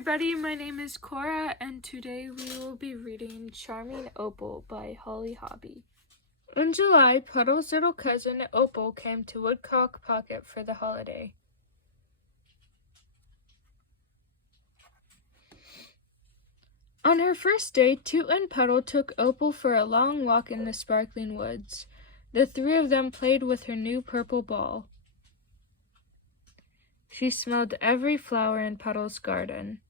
everybody, my name is Cora, and today we will be reading Charming Opal by Hobbie. In July, Puddle's little cousin Opal came to Woodcock Pocket for the holiday. On her first day, Toot and Puddle took Opal for a long walk in the sparkling woods. The three of them played with her new purple ball. She smelled every flower in Puddle's garden.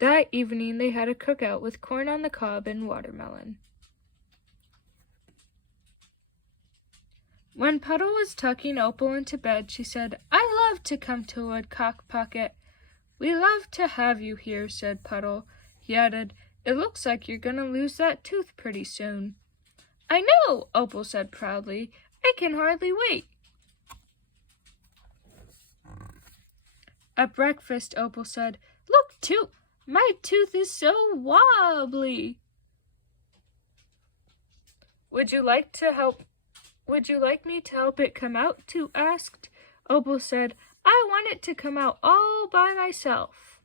That evening they had a cookout with corn on the cob and watermelon. When Puddle was tucking Opal into bed, she said, "I love to come to Woodcock Pocket." "We love to have you here," said Puddle. He added, "It looks like you're going to lose that tooth pretty soon." "I know," Opal said proudly. "I can hardly wait." At breakfast, Opal said, "Look, Toot, my tooth is so wobbly." Would you like me to help it come out?" Toot asked. Opal said, "I want it to come out all by myself."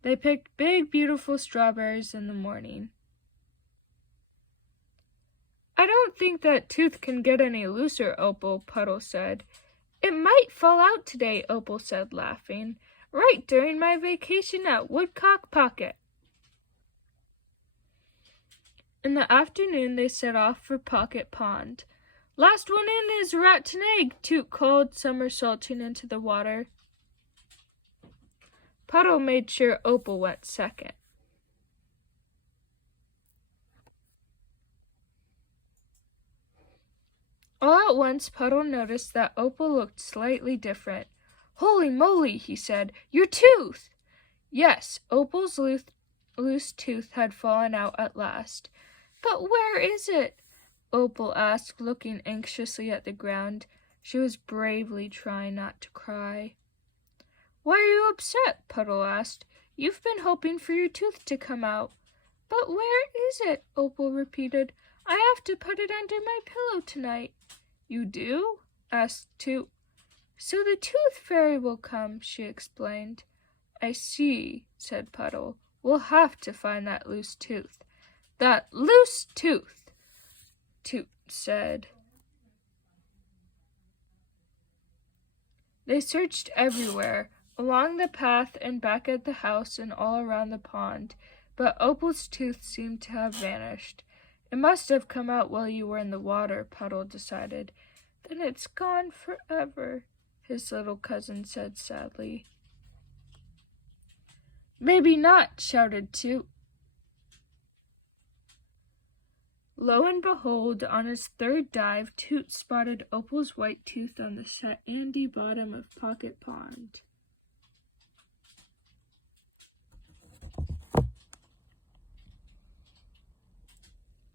They picked big, beautiful strawberries in the morning. "I don't think that tooth can get any looser, Opal," Puddle said. "It might fall out today," Opal said, laughing, "right during my vacation at Woodcock Pocket." In the afternoon, they set off for Pocket Pond. "Last one in is rat and egg," Toot called, somersaulting into the water. Puddle made sure Opal went second. All at once, Puddle noticed that Opal looked slightly different. "Holy moly," he said, "your tooth!" Yes, Opal's loose tooth had fallen out at last. "But where is it?" Opal asked, looking anxiously at the ground. She was bravely trying not to cry. "Why are you upset?" Puddle asked. "You've been hoping for your tooth to come out." "But where is it?" Opal repeated. "I have to put it under my pillow tonight." "You do?" asked Toot. "So the tooth fairy will come," she explained. "I see," said Puddle. "We'll have to find that loose tooth." "That loose tooth," Toot said. They searched everywhere, along the path and back at the house and all around the pond, but Opal's tooth seemed to have vanished. "It must have come out while you were in the water," Puddle decided. "Then it's gone forever," his little cousin said sadly. "Maybe not," shouted Toot. Lo and behold, on his third dive, Toot spotted Opal's white tooth on the sandy bottom of Pocket Pond.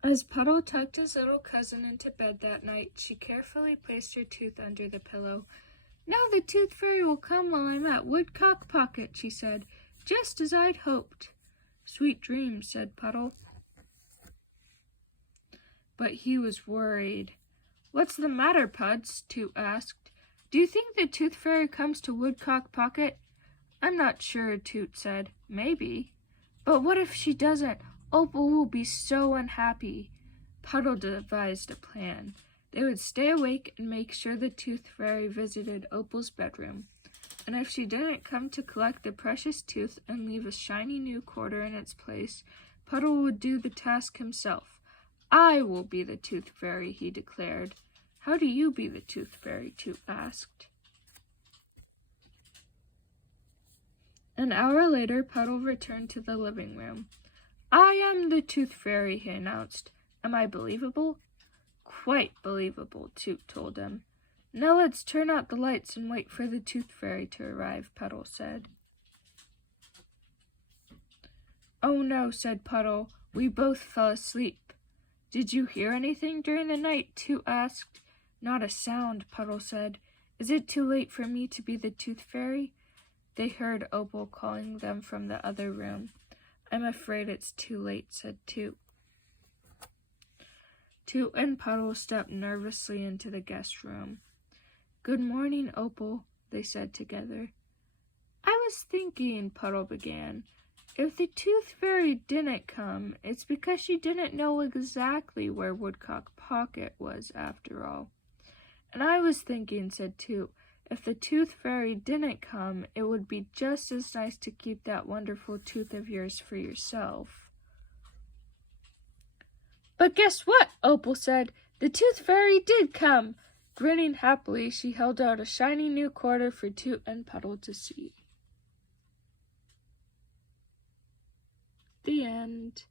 As Puddle tucked his little cousin into bed that night, she carefully placed her tooth under the pillow. "Now the tooth fairy will come while I'm at Woodcock Pocket," she said, "just as I'd hoped." "Sweet dreams," said Puddle. But he was worried. "What's the matter, Puds?" Toot asked. "Do you think the tooth fairy comes to Woodcock Pocket?" "I'm not sure," Toot said. "Maybe." "But what if she doesn't? Opal will be so unhappy." Puddle devised a plan. They would stay awake and make sure the tooth fairy visited Opal's bedroom. And if she didn't come to collect the precious tooth and leave a shiny new quarter in its place, Puddle would do the task himself. "I will be the tooth fairy," he declared. "How do you be the tooth fairy?" Toot asked. An hour later, Puddle returned to the living room. "I am the tooth fairy," he announced. "Am I believable?" "Quite believable," Toot told him. "Now let's turn out the lights and wait for the tooth fairy to arrive," Puddle said. "Oh no," said Puddle. "We both fell asleep." "Did you hear anything during the night?" Toot asked. "Not a sound," Puddle said. "Is it too late for me to be the tooth fairy?" They heard Opal calling them from the other room. "I'm afraid it's too late," said Toot. Toot and Puddle stepped nervously into the guest room. "Good morning, Opal," they said together. "I was thinking, Puddle began, if the Tooth Fairy didn't come, it's because she didn't know exactly where Woodcock Pocket was after all. And I was thinking, said Toot, if the Tooth Fairy didn't come, it would be just as nice to keep that wonderful tooth of yours for yourself. But guess what? Opal said. The Tooth Fairy did come. Grinning happily, she held out a shiny new quarter for Toot and Puddle to see. The end.